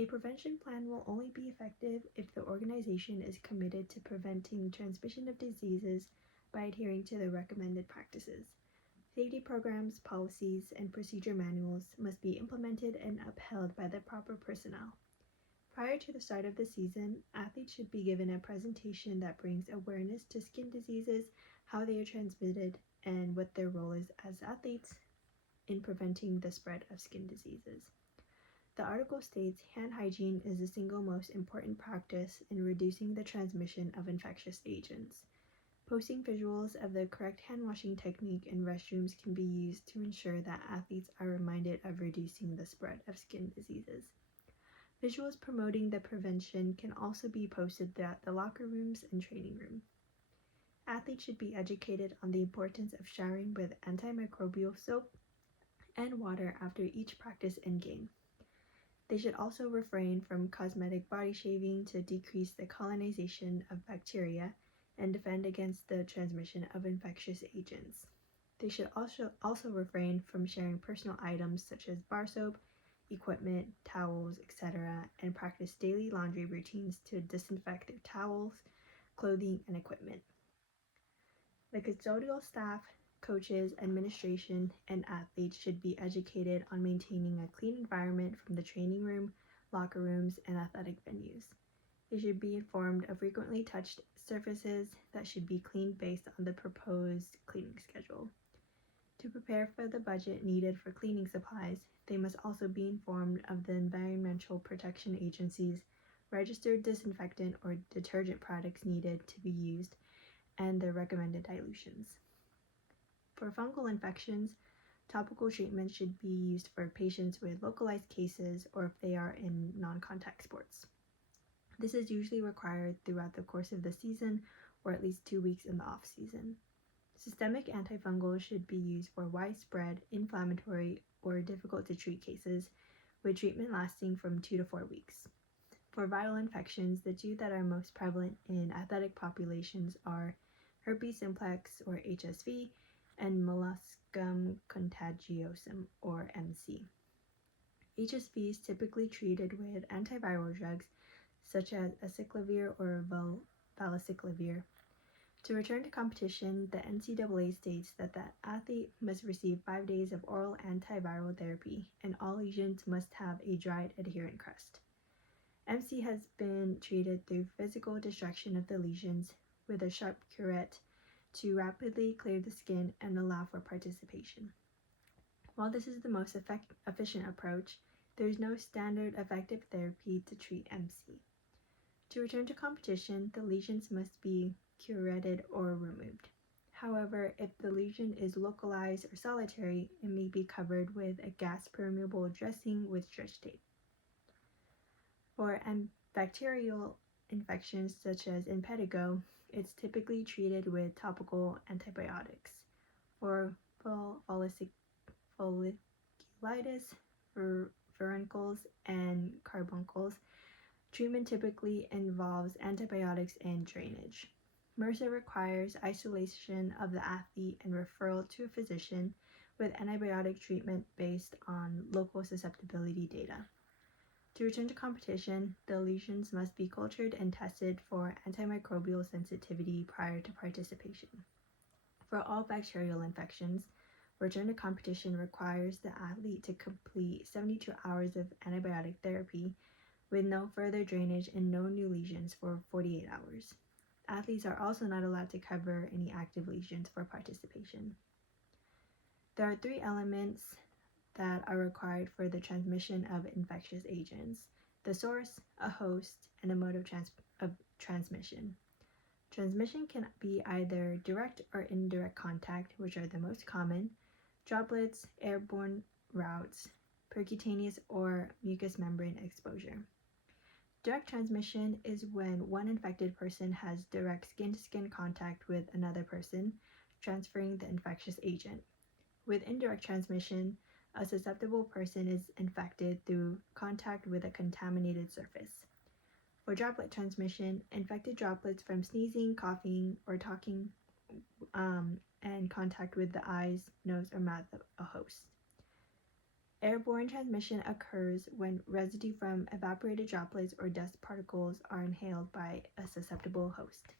A prevention plan will only be effective if the organization is committed to preventing transmission of diseases by adhering to the recommended practices. Safety programs, policies, and procedure manuals must be implemented and upheld by the proper personnel. Prior to the start of the season, athletes should be given a presentation that brings awareness to skin diseases, how they are transmitted, and what their role is as athletes in preventing the spread of skin diseases. The article states hand hygiene is the single most important practice in reducing the transmission of infectious agents. Posting visuals of the correct hand washing technique in restrooms can be used to ensure that athletes are reminded of reducing the spread of skin diseases. Visuals promoting the prevention can also be posted throughout the locker rooms and training room. Athletes should be educated on the importance of showering with antimicrobial soap and water after each practice and game. They should also refrain from cosmetic body shaving to decrease the colonization of bacteria and defend against the transmission of infectious agents. They should also refrain from sharing personal items such as bar soap, equipment, towels, etc., and practice daily laundry routines to disinfect their towels, clothing, and equipment. The custodial staff, coaches, administration, and athletes should be educated on maintaining a clean environment from the training room, locker rooms, and athletic venues. They should be informed of frequently touched surfaces that should be cleaned based on the proposed cleaning schedule. To prepare for the budget needed for cleaning supplies, they must also be informed of the Environmental Protection Agency's registered disinfectant or detergent products needed to be used and their recommended dilutions. For fungal infections, topical treatments should be used for patients with localized cases or if they are in non-contact sports. This is usually required throughout the course of the season or at least 2 weeks in the off-season. Systemic antifungals should be used for widespread, inflammatory, or difficult to treat cases, with treatment lasting from 2 to 4 weeks. For viral infections, the two that are most prevalent in athletic populations are herpes simplex or HSV and molluscum contagiosum or MC. HSV is typically treated with antiviral drugs such as acyclovir or valacyclovir. To return to competition, the NCAA states that the athlete must receive 5 days of oral antiviral therapy, and all lesions must have a dried adherent crust. MC has been treated through physical destruction of the lesions with a sharp curette to rapidly clear the skin and allow for participation. While this is the most efficient approach, there is no standard effective therapy to treat MC. To return to competition, the lesions must be curetted or removed. However, if the lesion is localized or solitary, it may be covered with a gas-permeable dressing with stretch tape. For bacterial infections such as impetigo, it's typically treated with topical antibiotics. For folliculitis, furuncles, and carbuncles, treatment typically involves antibiotics and drainage. MRSA requires isolation of the athlete and referral to a physician with antibiotic treatment based on local susceptibility data. To return to competition, the lesions must be cultured and tested for antimicrobial sensitivity prior to participation. For all bacterial infections, return to competition requires the athlete to complete 72 hours of antibiotic therapy with no further drainage and no new lesions for 48 hours. Athletes are also not allowed to cover any active lesions for participation. There are 3 elements that are required for the transmission of infectious agents: the source, a host, and a mode of transmission. Transmission can be either direct or indirect contact, which are the most common, droplets, airborne routes, percutaneous or mucous membrane exposure. Direct transmission is when one infected person has direct skin-to-skin contact with another person, transferring the infectious agent. With indirect transmission, a susceptible person is infected through contact with a contaminated surface. For droplet transmission, infected droplets from sneezing, coughing, or talking and contact with the eyes, nose, or mouth of a host. Airborne transmission occurs when residue from evaporated droplets or dust particles are inhaled by a susceptible host.